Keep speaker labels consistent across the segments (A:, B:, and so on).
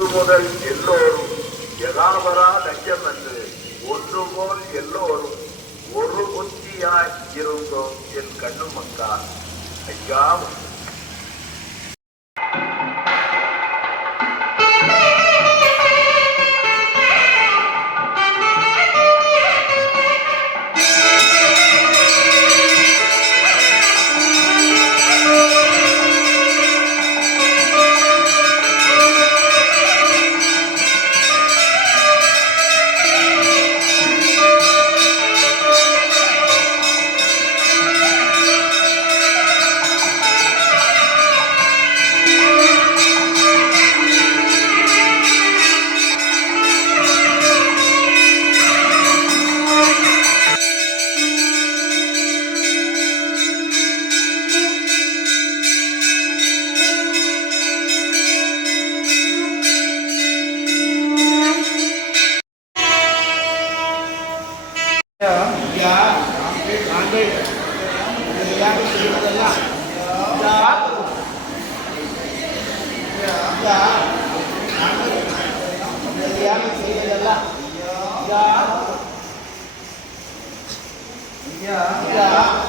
A: முதல் எல்லோரும் யதாவரா லட்சம் என்று ஒன்று போல் எல்லோரும் ஒரு புத்தியாய் இருந்தோம் என் கண்ணு மக்கா ஐயா Yeah.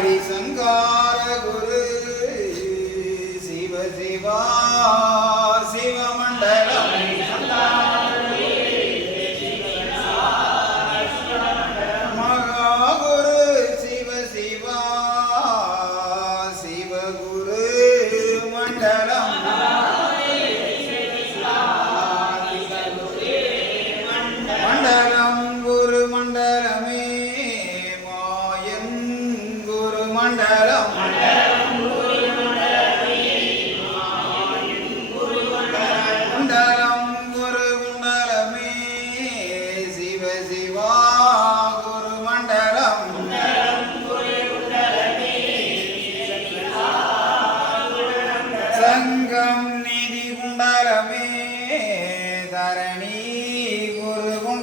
A: Di 身高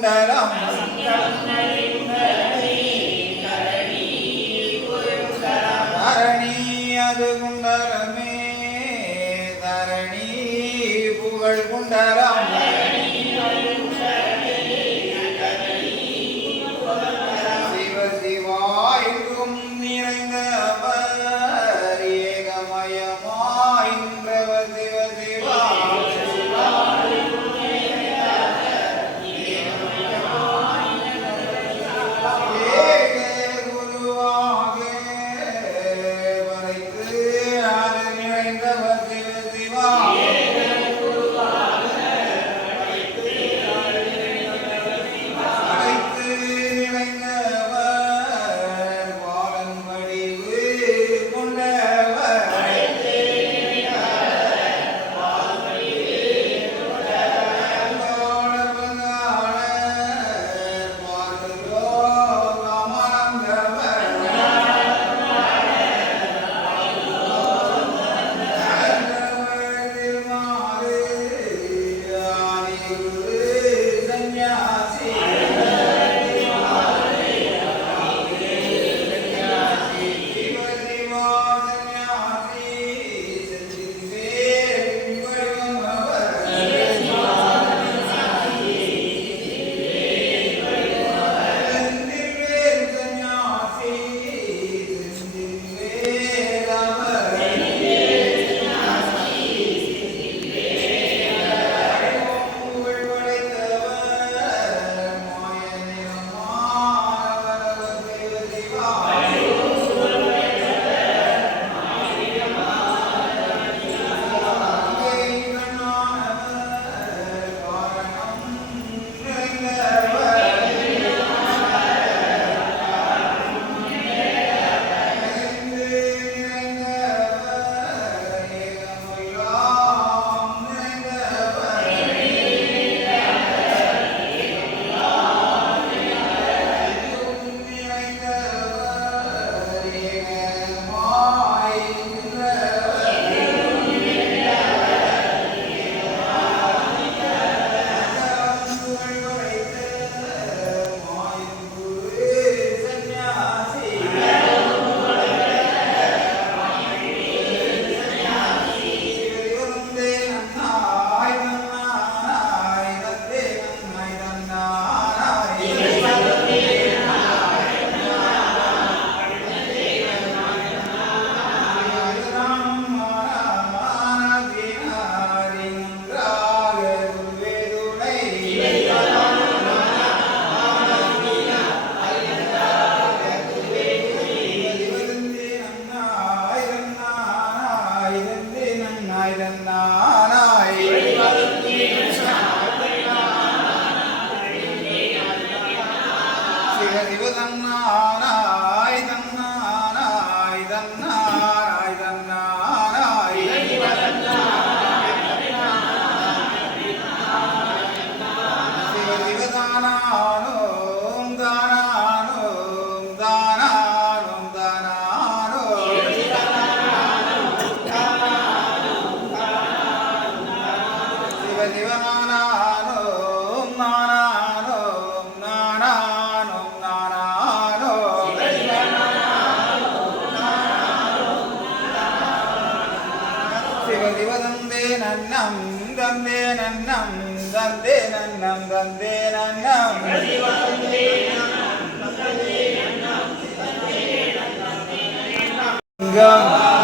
A: தரம் தரணி அது குண்டரமே தரணி புகழ் குண்டர 안 녕.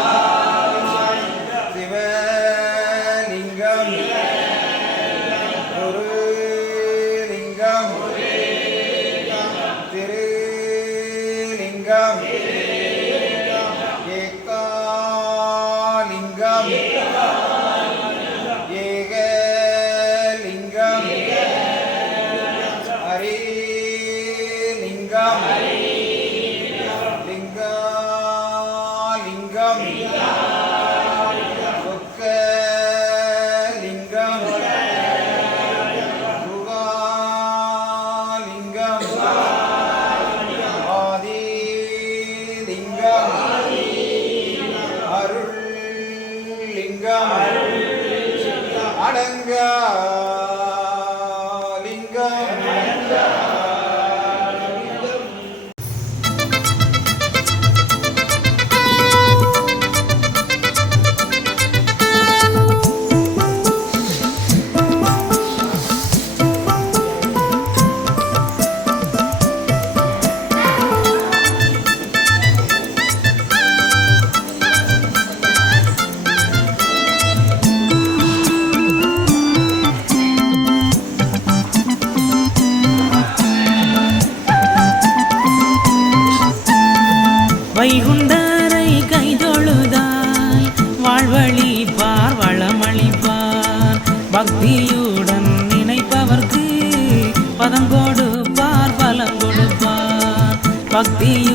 A: Buddha.
B: வைகுண்டரை கைதொழுதாய் வாழ்வழிப்பார் வளமளிப்பார். பக்தியுடன் நினைப்பவர்க்கு பதம் கொடுப்பார் பலம் கொடுப்பார். பக்தியுடன்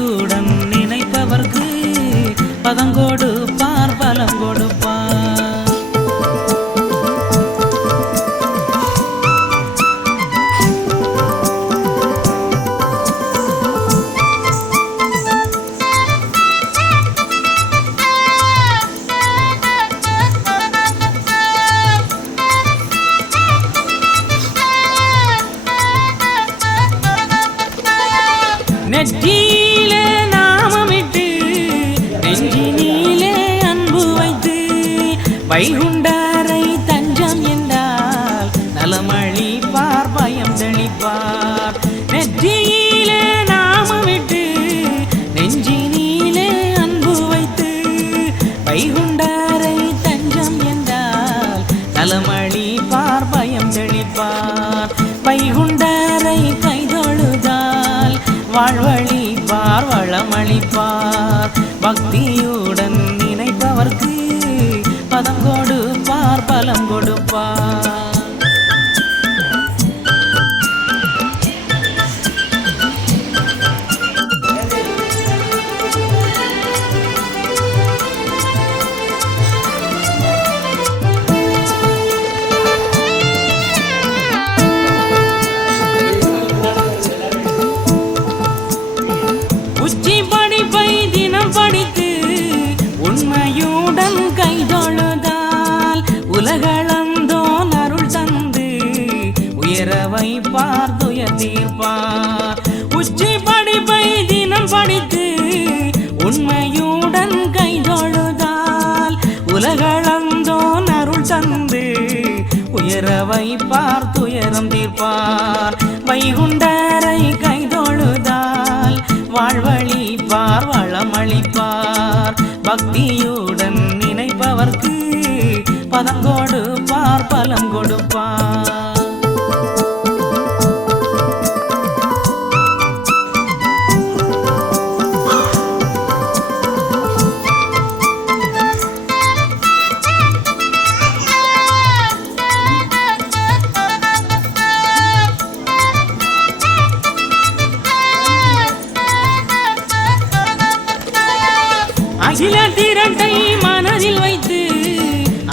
B: வைகுண்டாரை தஞ்சம் என்றால் நலமழிப்பார் பயம் தெளிப்பார். நெற்றியிலே நாம நாமமிட்டு நெஞ்சினிலே அன்பு வைத்து வைகுண்டாரை தஞ்சம் என்றால் நலமழிப்பார் பயம் தெளிப்பார். வைகுண்டாரை கைதொழுதால் வாழ்வழிப்பார் வளமளிப்பார். பக்தியுடன் நினைப்பவர்க்கு பதம் கொடுப்பார் பலம் கொடுப்பார். தீர்ப்பார் உச்சி படிப்பை தினம் படித்து உண்மையுடன் கைதொழுதால் உலகளந்தோன் அருள் தந்து உயர வைப்பார் துயரம் தீர்ப்பார். வைகுண்டரை கைதொழுதால் வாழ்வழிப்பார் வளமளிப்பார். பக்தியுடன் நினைப்பவர்க்கு பதம் கொடுப்பார் பலம் கொடுப்பார்.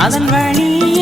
B: அதன் வழியே